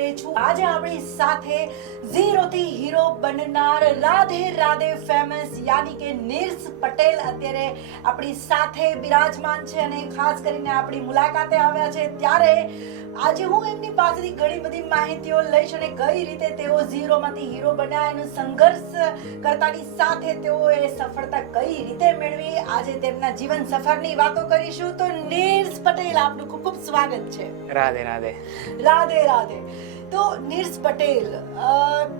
રહી છું. આજે આપણી સાથે ઝીરો થી હીરો બનનાર રાધે રાધે ફેમસ યાની કે નીર્સ પટેલ અત્યારે આપણી સાથે બિરાજમાન છે અને ખાસ કરીને આપણી મુલાકાતે આવ્યા છે. ત્યારે આજે હું એમની પાસેથી ઘણી બધી માહિતીઓ લઈશ અને કઈ રીતે તેઓ ઝીરોમાંથી હીરો બન્યા, એનો સંઘર્ષ કરતાની સાથે તેઓએ સફળતા કઈ રીતે મેળવી, આજે તેમના જીવન સફરની વાતો કરીશું. તો નીર્સ પટેલ, આપનું ખૂબ ખૂબ સ્વાગત છે. રાધે રાધે. રાધે રાધે. તો નીર્સ પટેલ,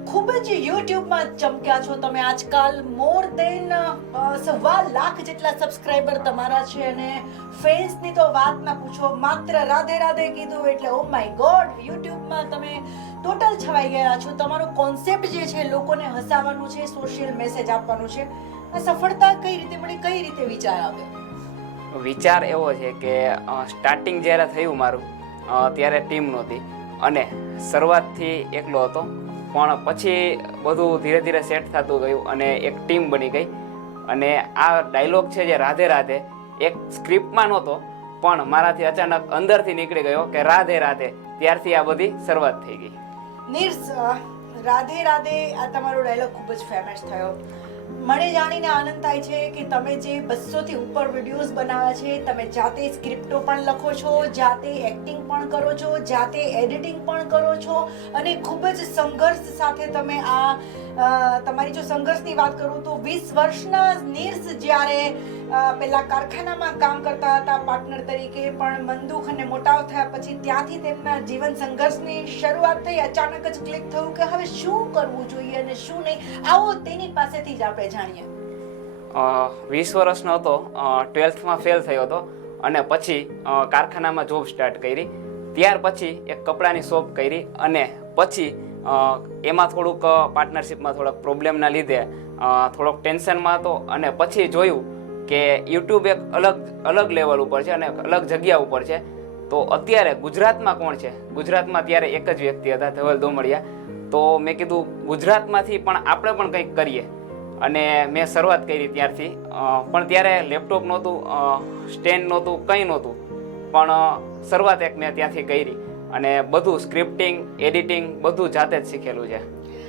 ખૂબ જ યુટ્યુબમાં ચમક્યા છો તમે આજકાલ. મોર દેન 1.25 લાખ જેટલા સબસ્ક્રાઇબર તમારા છે અને ફેન્સની તો વાત ના પૂછો. માત્ર રાધે રાધે કીધું એટલે ઓ માય ગોડ, યુટ્યુબમાં તમે ટોટલ છવાઈ ગયા છો. તમારો કોન્સેપ્ટ જે છે લોકોને હસાવવાનું છે, સોશિયલ મેસેજ આપવાનું છે. આ સફળતા કઈ રીતે મળી, કઈ રીતે વિચાર આવ્યો? વિચાર એવો છે કે સ્ટાર્ટિંગ જ્યારે થયું મારું ત્યારે ટીમ નહોતી અને શરૂઆતથી એકલો હતો, પણ પછી બધું ધીરે ધીરે સેટ થતું ગયું અને એક ટીમ બની ગઈ. અને આ ડાયલોગ છે જે રાધે રાધે એક સ્ક્રિપ્ટમાં નહોતો, પણ મારાથી અચાનક અંદરથી નીકળી ગયો કે રાધે રાધે. ત્યારથી આ બધી શરૂઆત થઈ ગઈ. નીર્સ, રાધે રાધે આ તમારો ડાયલોગ ખૂબ જ ફેમસ થયો. મને જાણીને આનંદ થાય છે કે તમે જે 200 થી ઉપર વિડીયોઝ બનાવ્યા છે, તમે જાતે સ્ક્રિપ્ટો પણ લખો છો, જાતે એક્ટિંગ પણ કરો છો, જાતે એડિટિંગ પણ કરો છો અને ખૂબ જ સંઘર્ષ સાથે તમે તમારી જો સંઘર્ષની વાત કરું તો 20 વર્ષના નીર્સ જ્યારે પહેલા કારખાનામાં કામ કરતા હતા પાર્ટનર તરીકે, પણ મન દુઃખ અને મોટાવ થયા પછી ત્યાંથી તેમના જીવન સંઘર્ષની શરૂઆત થઈ. અચાનક જ ક્લિક થયું કે હવે શું કરવું જોઈએ અને શું નહીં. આવો તેની પાસેથી જ આપણે જાણીએ. 20 વર્ષનો હતો, 12થમાં ફેલ થયો હતો અને પછી કારખાનામાં જોબ સ્ટાર્ટ કરી. ત્યાર પછી એક કપડાની શોપ કરી અને પછી એમાં થોડુંક પાર્ટનરશિપમાં થોડાક પ્રોબ્લેમના લીધે થોડોક ટેન્શનમાં હતો અને પછી જોયું કે યુટ્યુબ એક અલગ લેવલ ઉપર છે અને અલગ જગ્યા ઉપર છે. તો અત્યારે ગુજરાતમાં કોણ છે? ગુજરાતમાં ત્યારે એક જ વ્યક્તિ હતા, ધવલ દોમડિયા. તો મેં કીધું ગુજરાતમાંથી પણ આપણે પણ કંઈક કરીએ અને મેં શરૂઆત કરી ત્યારથી. પણ ત્યારે લેપટોપ નહોતું, સ્ટેન્ડ નહોતું, કંઈ નહોતું, પણ શરૂઆત એક મેં ત્યાંથી કરી અને બધું સ્ક્રિપ્ટિંગ, એડિટિંગ બધું જાતે જ શીખેલું છે.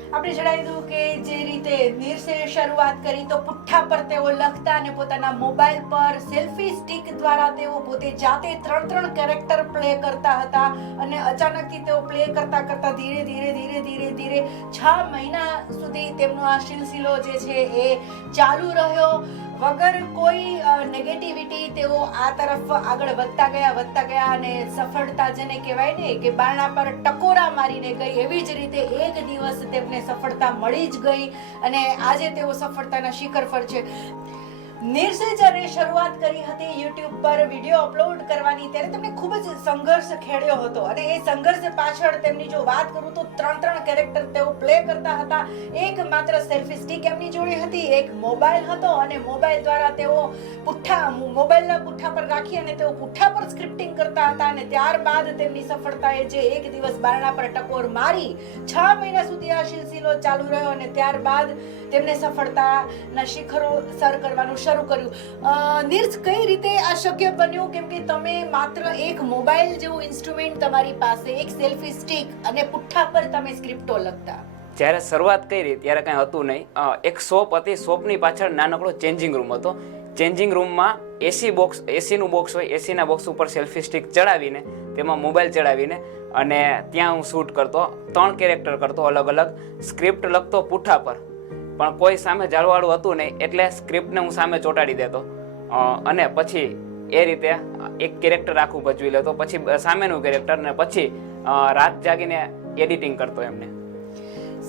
આપણે જણાવી દઉં કે જે રીતે નીર્સે શરૂઆત કરી તો પુઠ્ઠા પર તેઓ લખતા અને પોતાના મોબાઈલ પર સેલ્ફી સ્ટિક દ્વારા તેઓ પોતે જાતે 3 કેરેક્ટર પ્લે કરતા હતા અને અચાનકથી તેઓ પ્લે કરતા કરતા ધીરે 6 મહિના સુધી તેમનો આ સિલસિલો જે છે એ ચાલુ રહ્યો. વગર કોઈ નેગેટિવિટી તેઓ આ તરફ આગળ વધતા ગયા અને સફળતા જેને કહેવાય ને કે બારણા પર ટકોરા મારીને ગઈ, એવી જ રીતે એક દિવસ તેમને સફળતા મળી જ ગઈ અને આજે તેઓ સફળતાના શિખર પર છે. નીર્સે જ્યારે શરૂઆત કરી હતી યુટ્યુબ પર વિડીયો અપલોડ કરવાની, ત્યારે તેમને ખૂબ જ સંઘર્ષ ખેડ્યો હતો અને એ સંઘર્ષ પાછળ તેમની જો વાત કરું તો 3 કેરેક્ટર તેઓ પ્લે કરતા હતા. એક માત્ર સેલ્ફી સ્ટિક એમની જોડે હતી, એક મોબાઈલ હતો અને મોબાઈલ દ્વારા તેઓ મોબાઈલના પુઠ્ઠા પર રાખી અને તેઓ પુઠ્ઠા પર સ્ક્રિપ્ટિંગ કરતા હતા અને ત્યારબાદ તેમની સફળતાએ જે એક દિવસ બારણા પર ટકોર મારી, 6 મહિના સુધી આ સિલસિલો ચાલુ રહ્યો અને ત્યારબાદ તેમને સફળતાના શિખરો સર કરવાનું શરૂ કર્યું. નીર્સ, કઈ રીતે આ શક્ય બન્યું? કેમ કે તમે માત્ર એક મોબાઈલ જેવું ઇન્સ્ટ્રુમેન્ટ તમારી પાસે, એક સેલ્ફી સ્ટિક અને પુઠ્ઠા પર તમે સ્ક્રિપ્ટો લખતા. જ્યારે શરૂઆત કરી ત્યારે કાંઈ હતું નહીં. એક શોપ હતી, શોપની પાછળ નાનકડો ચેન્જિંગ રૂમ હતો. ચેન્જિંગ રૂમમાં એસીનું બોક્સ હોય, એસીના બોક્સ ઉપર સેલ્ફી સ્ટિક ચડાવીને તેમાં મોબાઈલ ચડાવીને અને ત્યાં હું શૂટ કરતો. 3 કેરેક્ટર કરતો, અલગ સ્ક્રિપ્ટ લખતો પુઠ્ઠા પર, પણ કોઈ સામે જાળવાળું હતું નહીં એટલે સ્ક્રિપ્ટને હું સામે ચોંટાડી દેતો અને પછી એ રીતે એક કેરેક્ટર આખું ભજવી લેતો, પછી સામેનું કેરેક્ટર ને પછી રાત જાગીને એડિટિંગ કરતો એમને.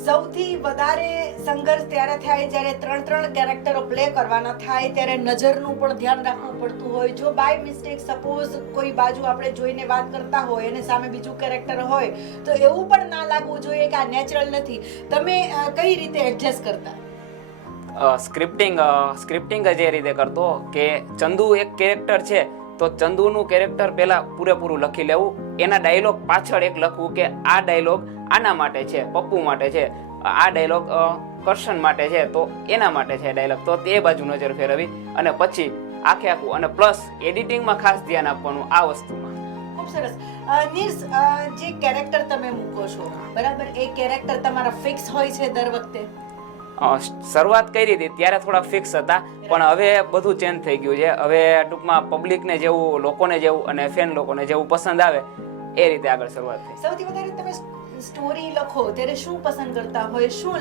સૌથી વધારે સંઘર્ષ ત્યારે થાય જ્યારે 3 કેરેક્ટરો પ્લે કરવાના થાય ત્યારે નજરનું પણ ધ્યાન રાખવું પડતું હોય. જો બાય મિસ્ટેક સપોઝ કોઈ બાજુ આપણે જોઈને વાત કરતા હોય અને સામે બીજું કેરેક્ટર હોય તો એવું પણ ના લાગવું જોઈએ કે આ નેચરલ નથી. તમે કઈ રીતે એડજસ્ટ કરતા? સ્ક્રિપ્ટિંગ જે રીતે કરતો કે ચંદુ એક કેરેક્ટર છે તો ચંદુનું કેરેક્ટર પહેલા પૂરેપૂરું લખી લેવું, એના ડાયલોગ પાછળ એક લખવું કે આ ડાયલોગ આના માટે છે, પપ્પુ માટે છે, આ ડાયલોગ કરશન માટે છે તો એના માટે છે ડાયલોગ, તો તે બાજુ નજર ફેરવી અને પછી આખું અને પ્લસ એડિટિંગમાં ખાસ ધ્યાન આપવાનું આ વસ્તુમાં. ખૂબ સરસ. નીર્સ, જે કેરેક્ટર તમે મૂકો છો બરાબર, એ કેરેક્ટર તમારા ફિક્સ હોય છે દર વખતે? શરૂઆત કરી હતી ત્યારે થોડા ફિક્સ હતા, પણ હવે બધું ચેન્જ થઈ ગયું છે. હવે ટૂંકમાં પબ્લિકને જેવું, લોકોને જેવું અને ફેન લોકોને જેવું પસંદ આવે એ રીતે આગળ શરૂઆત થઈ. સૌથી વધારે તમે સ્ટોરી લખો ત્યારે શું પસંદ કરતા હોય, શું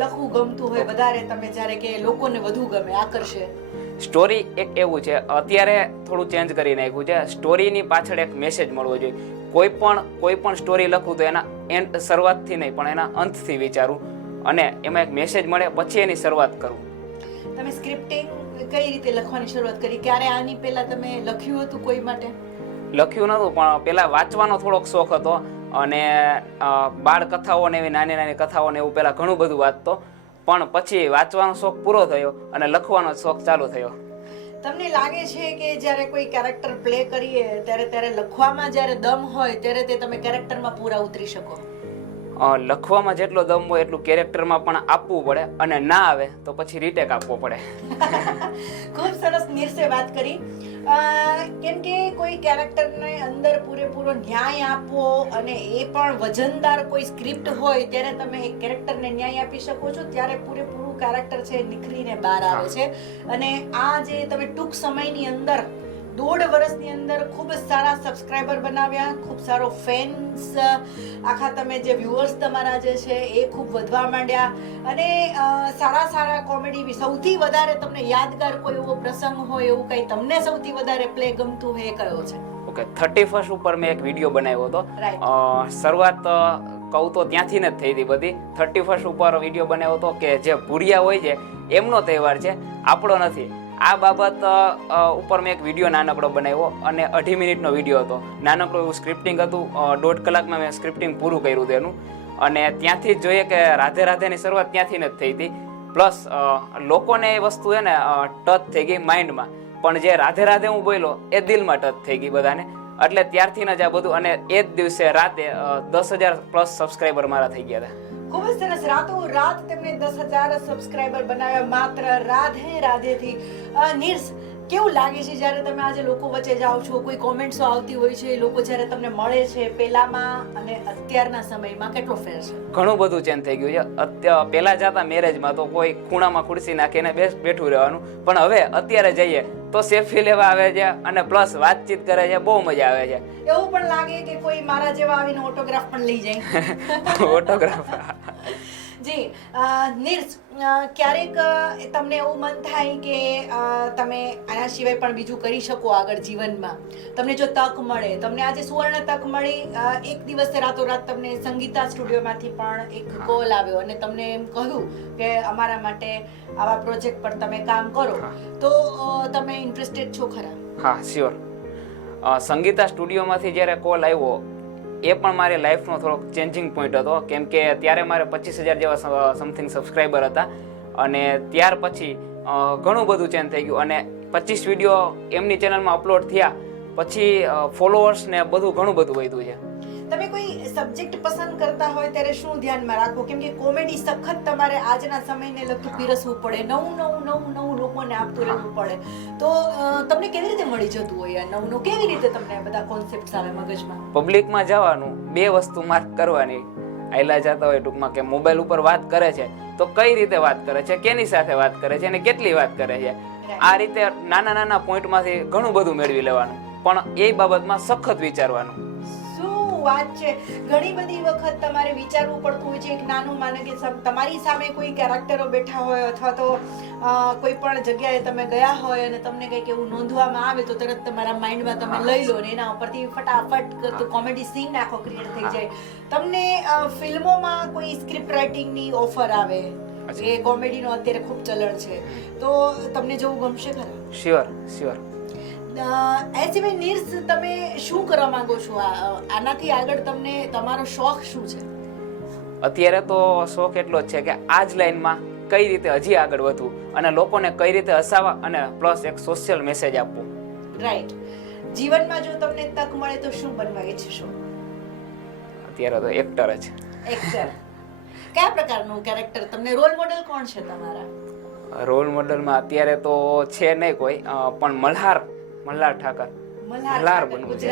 લખવું ગમતું હોય વધારે તમે, જ્યારે કે લોકોને વધુ ગમે, આકર્ષે? સ્ટોરી એક એવું છે, અત્યારે થોડું ચેન્જ કરી નાખ્યું છે. સ્ટોરીની પાછળ એક મેસેજ મળવો જોઈએ. કોઈ પણ સ્ટોરી લખું તો એના એન્ડ, શરૂઆતથી નહીં પણ એના અંતથી વિચારું અને એમાં એક મેસેજ મળે પછી એની શરૂઆત કરું. તમે સ્ક્રિપ્ટિંગ કઈ રીતે લખવાની શરૂઆત કરી? ક્યારે આની પહેલા તમે લખ્યું હતું કોઈ માટે? લખ્યું નહોતું, પણ પહેલાં વાંચવાનો થોડોક શોખ હતો અને બાળ કથાઓ ને એવી નાની નાની કથાઓ ને એવું પહેલાં ઘણું બધું વાંચતો, પણ પછી વાંચવાનો શોખ પૂરો થયો અને લખવાનો શોખ ચાલુ થયો. તમને લાગે છે કે જ્યારે કોઈ કેરેક્ટર પ્લે કરીએ ત્યારે લખવામાં જ્યારે દમ હોય ત્યારે તે તમે કેરેક્ટરમાં પૂરા ઉતરી શકો? લખવામાં જેટલો દમ હોય એટલું કેરેક્ટરમાં પણ આપવું પડે, અને ના આવે તો પછી રીટેક આપવો પડે. ખૂબ સરસ નીરસે વાત કરી. કેમ કે કોઈ કેરેક્ટરને અંદર પૂરેપૂરો ન્યાય આપવો, અને એ પણ વજનદાર કોઈ સ્ક્રિપ્ટ હોય ત્યારે તમે એક કેરેક્ટરને ન્યાય આપી શકો છો, ત્યારે પૂરેપૂરું કેરેક્ટર છે નીકળીને બહાર આવે છે. અને આ જે તમે ટૂંક સમયની અંદર 1.5 વર્ષની અંદર ખૂબ જ સારા સબસ્ક્રાઇબર બનાવ્યા, ખૂબ સારો ફેન્સ, આખા તમે જે વ્યુઅર્સ તમારા જે છે એ ખૂબ વધવા માંડ્યા, અને સારા કોમેડી, સૌથી વધારે તમને યાદગાર કોઈ એવો પ્રસંગ હોય, એવું કંઈ તમને સૌથી વધારે પ્લે ગમતું હોય એ કયો છે? ઓકે, 31st ઉપર મેં એક વિડીયો બનાવ્યો હતો. શરૂઆત કહું તો ત્યાંથી જ થઈ હતી બધી. 31st ઉપર વિડીયો બનાવ્યો હતો કે જે ભૂરિયા હોય છે એમનો તહેવાર છે, આપણો નથી. આ બાબત ઉપર મેં એક વિડીયો નાનકડો બનાવ્યો અને 2.5 મિનિટનો વિડીયો હતો. નાનકડું એવું સ્ક્રિપ્ટિંગ હતું, 1.5 કલાકમાં મેં સ્ક્રિપ્ટિંગ પૂરું કર્યું હતું એનું. અને ત્યાંથી જ જોઈએ કે રાધે રાધેની શરૂઆત ત્યાંથી જ થઈ હતી. પ્લસ લોકોને એ વસ્તુ છે ને ટચ થઈ ગઈ માઇન્ડમાં, પણ જે રાધે રાધે હું બોલ્યો એ દિલમાં ટચ થઈ ગઈ બધાને. એટલે ત્યારથી જ આ બધું, અને એ જ દિવસે રાતે 10,000 પ્લસ સબસ્ક્રાઈબર મારા થઈ ગયા હતા. ખૂબ જ સરસ. રાત તેમને 10,000 સબસ્ક્રાઇબર બનાવ્યા માત્ર રાધે રાધેથી. નીર્સ, કેવું લાગે છે જ્યારે તમે આજે લોકો વચ્ચે જાઓ છો, કોઈ કોમેન્ટ્સો આવતી હોય છે, લોકો જ્યારે તમને મળે છે, પહેલામાં અને અત્યારના સમયમાં કેટલો ફેર છે? ઘણું બધું ચેન્જ થઈ ગયું છે. પહેલા જતા મેરેજમાં તો કોઈ ખૂણામાં ખુરશી નાખીને બેઠું રહેવાનું, પણ હવે અત્યારે જઈએ તો સેલ્ફી લેવા આવે છે અને પ્લસ વાતચીત કરે છે, બહુ મજા આવે છે. એવું પણ લાગે કે કોઈ મારા જેવા આવીને ઓટોગ્રાફ પણ લઈ જાય? ઓટોગ્રાફ. જી નીર્સ, ક્યારેક તમને એવું મન થાય કે તમે આના સિવાય પણ બીજું કરી શકો આગળ જીવનમાં? તમને જો તક મળે, તમને આજે સુવર્ણ તક મળી, એક દિવસે રાતોરાત તમને સંગીતા સ્ટુડિયોમાંથી પણ એક કોલ આવ્યો અને તમને એમ કહ્યું કે અમારા માટે આવા પ્રોજેક્ટ પર તમે કામ કરો, તો તમે ઇન્ટરેસ્ટેડ છો ખરા? હા, શ્યોર. સંગીતા સ્ટુડિયોમાંથી જ્યારે કોલ આવ્યો એ પણ મારી લાઈફનો થોડોક ચેન્જિંગ પોઈન્ટ હતો, કેમ કે ત્યારે મારે 25,000 જેવા સમથિંગ સબસ્ક્રાઈબર હતા, અને ત્યાર પછી ઘણું બધું ચેન્જ થઈ ગયું. અને 25 વિડીયો એમની ચેનલમાં અપલોડ થયા પછી ફોલોઅર્સ ને બધું ઘણું બધું વધ્યું છે. તમે કોઈ સબ્જેક્ટ પસંદ કરતા હોય ત્યારે શું ધ્યાનમાં રાખો? કેમ કે કોમેડી સખત તમારે આજના સમયને લગતું પીરસવું પડે, નવું લોકોને આપતું રહેવું પડે, તો તમને કેવી રીતે મળી જતું હોય આ નવું? કેવી રીતે તમને બધા કોન્સેપ્ટ આવે મગજમાં? પબ્લિકમાં જવાનું, 2 વસ્તુ માર્ક કરવાની. આયલા જતા હોય ટૂંકમાં કે મોબાઈલ ઉપર વાત કરે છે તો કઈ રીતે વાત કરે છે, કેની સાથે વાત કરે છે અને કેટલી વાત કરે છે. આ રીતે નાના પોઈન્ટમાંથી ઘણું બધું મેળવી લેવાનું, પણ એ બાબતમાં સખત વિચારવાનું. વાત છે, ઘણી બધી વખત તમારે વિચારવું પડતું હોય છે. એક નાનું માને કે તમારી સામે કોઈ કેરેક્ટરો બેઠા હોય, અથવા તો કોઈ પણ જગ્યાએ તમે ગયા હોય અને તમને કંઈક એવું નોંધવામાં આવે તો તરત તમારા માઇન્ડમાં તમે લઈ લો ને એના ઉપરથી ફટાફટ કોમેડી સીન આખો ક્રિએટ થઈ જાય. તમને ફિલ્મોમાં કોઈ સ્ક્રિપ્ટ રાઇટિંગની ઓફર આવે, એ કોમેડીનો અત્યારે ખૂબ ચલણ છે, તો તમને જવું ગમશે ખરા? શ્યોર. એ સિવાય નીર્સ, તમે શું કરવા માંગો છો આનાથી આગળ? તમને તમારો શોખ શું છે? અત્યારે તો શોખ એટલો જ છે કે આ જ લાઈનમાં કઈ રીતે હજી આગળ વધવું અને લોકોને કઈ રીતે હસાવવા અને પ્લસ એક સોશિયલ મેસેજ આપવું. રાઈટ. જીવનમાં જો તમને તક મળે તો શું બનવા ઈચ્છશો? અત્યારે તો એક્ટર જ. એક્ટર. કયા પ્રકારનું કેરેક્ટર? તમને રોલ મોડેલ કોણ છે તમારા? રોલ મોડેલમાં અત્યારે તો છે નહીં કોઈ, પણ મલ્હાર ઠાકર. મલ્હાર બનવું છે.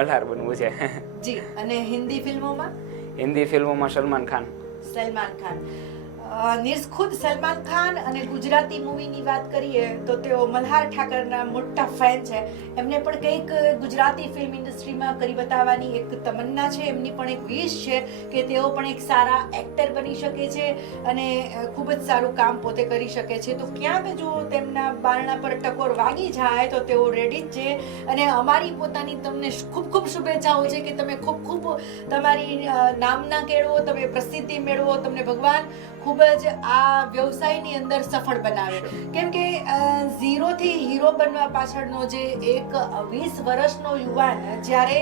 મલ્હાર બનવું છે. જી. અને હિન્દી ફિલ્મોમાં? હિન્દી ફિલ્મોમાં સલમાન ખાન. સલમાન ખાન. નિર્સ ખુદ સલમાન ખાન અને ગુજરાતી મૂવીની વાત કરીએ તો તેઓ મલ્હાર ઠાકરના મોટા ફેન છે. એમને પણ કંઈક ગુજરાતી ફિલ્મ ઇન્ડસ્ટ્રીમાં કરી બતાવવાની એક તમન્ના છે, એમની પણ એક વિશ છે કે તેઓ પણ એક સારા એક્ટર બની શકે છે અને ખૂબ જ સારું કામ પોતે કરી શકે છે. તો ક્યાંક જો તેમના બારણા પર ટકોર વાગી જાય તો તેઓ રેડી જ છે. અને અમારી પોતાની તમને ખૂબ ખૂબ શુભેચ્છાઓ છે કે તમે ખૂબ ખૂબ તમારી નામના કેળવો, તમે પ્રસિદ્ધિ મેળવો, તમને ભગવાન ખૂબ જ આ વ્યવસાયની અંદર સફળ બનાવે. કેમ કે ઝીરોથી હીરો બનવા પાછળનો જે એક 20 વર્ષનો યુવાન જ્યારે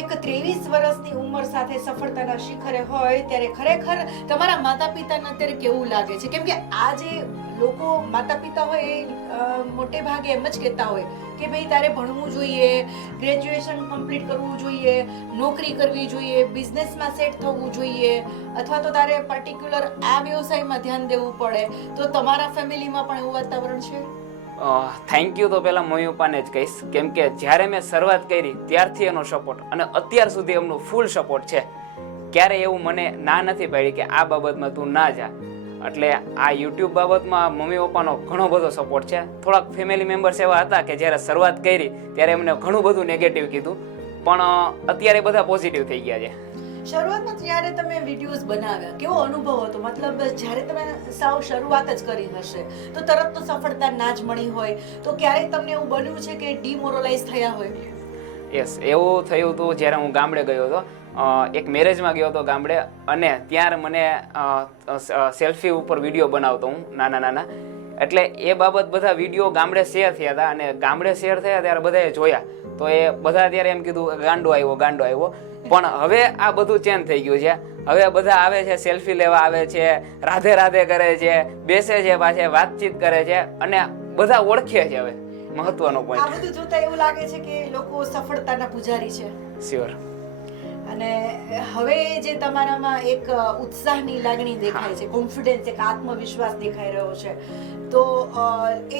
એક 23 વર્ષની ઉંમર સાથે સફળતાના શિખરે હોય ત્યારે ખરેખર તમારા માતા પિતાને અત્યારે કેવું લાગે છે? કેમ કે આ જે લોકો માતા પિતા હોય એ મોટે ભાગે એમ જ કહેતા હોય કે ભાઈ તારે ભણવું જોઈએ, ગ્રેજ્યુએશન કમ્પ્લીટ કરવું જોઈએ, નોકરી કરવી જોઈએ, બિઝનેસમાં સેટ થવું જોઈએ, અથવા તો તારે પર્ટિક્યુલર આ વ્યવસાયમાં ધ્યાન દેવું પડે. તો તમારા ફેમિલીમાં પણ એવું વાતાવરણ છે? થેન્ક યુ તો પહેલાં મમ્મી પપ્પાને જ કહીશ, કેમ કે જ્યારે મેં શરૂઆત કરી ત્યારથી એનો સપોર્ટ અને અત્યાર સુધી એમનો ફૂલ સપોર્ટ છે. ક્યારે એવું મને ના નથી પાડી કે આ બાબતમાં તું ના જા. એટલે આ યુટ્યુબ બાબતમાં મમ્મી પપ્પાનો ઘણો બધો સપોર્ટ છે. થોડાક ફેમિલી મેમ્બર્સ એવા હતા કે જ્યારે શરૂઆત કરી ત્યારે એમને ઘણું બધું નેગેટિવ કીધું, પણ અત્યારે બધા પોઝિટિવ થઈ ગયા છે. શરૂઆતમાં જ્યારે તમે વિડીયોઝ બનાવ્યા કેવો અનુભવ હતો? મતલબ જ્યારે તમે સાવ શરૂઆત જ કરી હશે તો તરત તો સફળતા ના જ મળી હોય, તો ક્યારેક તમને એવું બન્યું છે કે ડિમોરલાઇઝ થયા હોય? યસ, એવું થયું હતું જ્યારે હું ગામડે ગયો હતો. એક મેરેજમાં ગયો હતો ગામડે, અને ત્યારે મને સેલ્ફી ઉપર વિડીયો બનાવતો હું નાના નાના, એટલે એ બાબત બધા વિડીયો ગામડે શેર થયા હતા. અને ગામડે શેર થયા ત્યારે બધાએ જોયા તો એ બધા ત્યારે એમ કીધું ગાંડો આવ્યો, ગાંડો આવ્યો. પણ હવે આ બધું ચેન્જ થઈ ગયું છે. હવે બધા આવે છે, સેલ્ફી લેવા આવે છે, રાધે રાધે કરે છે, બેસે છે, પાછે વાતચીત કરે છે અને બધા ઓળખે છે. હવે મહત્વનો પોઈન્ટ આ બધું જોતા એવું લાગે છે કે લોકો સફળતાના પૂજારી છે. શ્યોર. અને હવે જે તમારામાં એક ઉત્સાહની લાગણી દેખાય છે, કોન્ફિડન્સ, એક આત્મવિશ્વાસ દેખાઈ રહ્યો છે, તો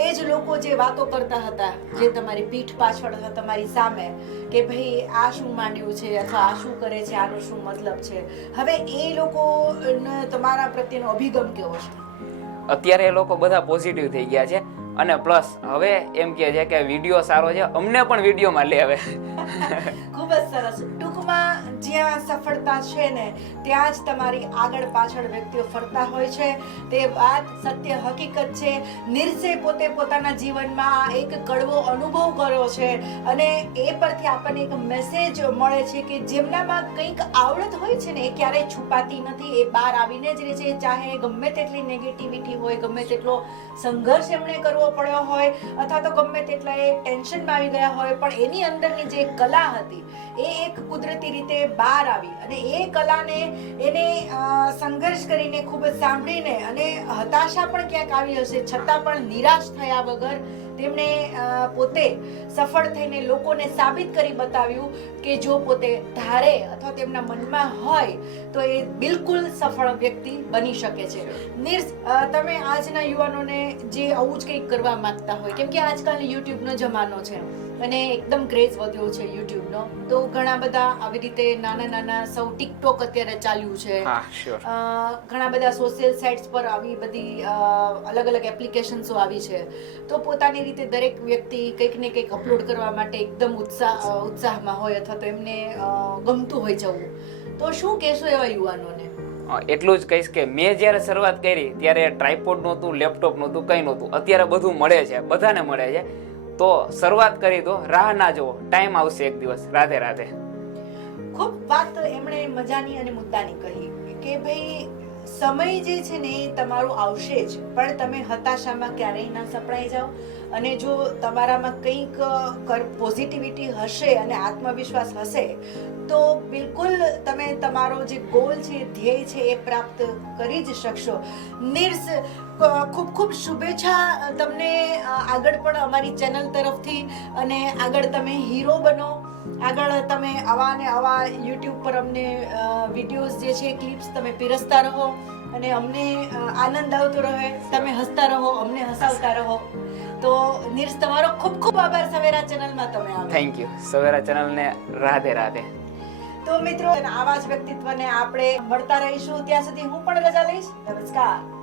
એ જ લોકો જે વાતો કરતા હતા, જે તમારી પીઠ પાછળ હતા, તમારી સામે, કે ભાઈ આ શું માંડ્યું છે અથવા આ શું કરે છે, આનો શું મતલબ છે, હવે એ લોકો તમારા પ્રત્યેનો અભિગમ કેવો છે? અત્યારે એ લોકો બધા પોઝિટિવ થઈ ગયા છે અને પ્લસ હવે એમ કહે છે કે વિડીયો સારો છે, અમને પણ વિડીયોમાં લે. હવે ખૂબ જ સરસ. ટૂંકમાં જ્યાં સફળતા છે ને ત્યાં જ તમારી આગળ પાછળ વ્યક્તિઓ ફરતા હોય છે. તે વાત સત્ય હકીકત છે. નિર્સે પોતે પોતાના જીવનમાં એક કડવો અનુભવ કર્યો છે અને એ પરથી આપણને એક મેસેજ મળે છે કે જેમનામાં કંઈક આવડત હોય છે ને એ ક્યારેય છુપાતી નથી, એ બહાર આવીને જ રહે છે. ચાહે ગમે તેટલી નેગેટિવિટી હોય, ગમે તેટલો સંઘર્ષ એમણે કરવો પડ્યો હોય અથવા તો ગમે તેટલા એ ટેન્શનમાં આવી ગયા હોય, પણ એની અંદરની જે કલા હતી એ એક કુદરતી રીતે બહાર આવી અને એ કલાને એને સંઘર્ષ કરીને ખૂબ જ સાંભળીને અને હતાશા પણ ક્યાંક આવી હશે છતાં પણ નિરાશ થયા વગર તેમણે પોતે સફળ થઈને લોકોને સાબિત કરી બતાવ્યું કે જો પોતે ધારે અથવા તેમના મનમાં હોય તો એ બિલકુલ સફળ વ્યક્તિ બની શકે છે. નિર્સ, તમે આજના યુવાનોને જે આવું જ કંઈક કરવા માંગતા હોય, કેમ કે આજકાલ યુટ્યુબનો જમાનો છે અને એકદમ ક્રેઝ વધ્યો છે યુટ્યુબનો, તો ઘણા બધા આવી રીતે નાના નાના સૌ ટિકટોક અત્યારે ચાલ્યું છે, ઘણા બધા સોશિયલ સાઇટ્સ પર આવી બધી અલગ અલગ એપ્લિકેશન્સો આવી છે, તો પોતાની રીતે દરેક વ્યક્તિ કંઈક ને કંઈક અપલોડ કરવા માટે એકદમ ઉત્સાહમાં હોય અથવા તો એમને ગમતું હોય જવું, તો શું કહેશો એવા યુવાનોને? એટલું જ કહીશ કે મેં જ્યારે શરૂઆત કરી ત્યારે ટ્રાયપોડ નહોતું, લેપટોપ નહોતું, કંઈ નહોતું. અત્યારે બધું મળે છે, બધાને મળે છે. તો શરૂઆત કરી દો, રાહ ના જુઓ, ટાઈમ આવશે એક દિવસ. રાધે રાધે. ખૂબ વાત એમણે મજાની અને મુદ્દાની કહી કે ભાઈ સમય જે છે ને એ તમારો આવશે જ, પણ તમે હતાશામાં ક્યારેય ના સપડાઈ જાઓ અને જો તમારામાં કંઈક પોઝિટિવિટી હશે અને આત્મવિશ્વાસ હશે તો બિલકુલ તમે તમારો જે ગોલ છે, ધ્યેય છે એ પ્રાપ્ત કરી જ શકશો. નિર્સ, ખૂબ ખૂબ શુભેચ્છા તમને આગળ પણ અમારી ચેનલ તરફથી, અને આગળ તમે હીરો બનો, આગળ તમે આવા ને આવા યુટ્યુબ પર અમને વિડીયોઝ જે છે, ક્લિપ્સ તમે પીરસતા રહો અને અમને આનંદ આવતો રહે, તમે હસતા રહો, અમને હસાવતા રહો. તો નીરજ તમારો ખૂબ ખૂબ આભાર સવેરા ચેનલમાં તમે આવ્યા. Thank you. સવેરા ચેનલને રાધે રાધે. તો મિત્રો આવા જ વ્યક્તિત્વને આપણે મળતા રહીશું. ત્યાં સુધી હું પણ રજા લઈશ. નમસ્કાર.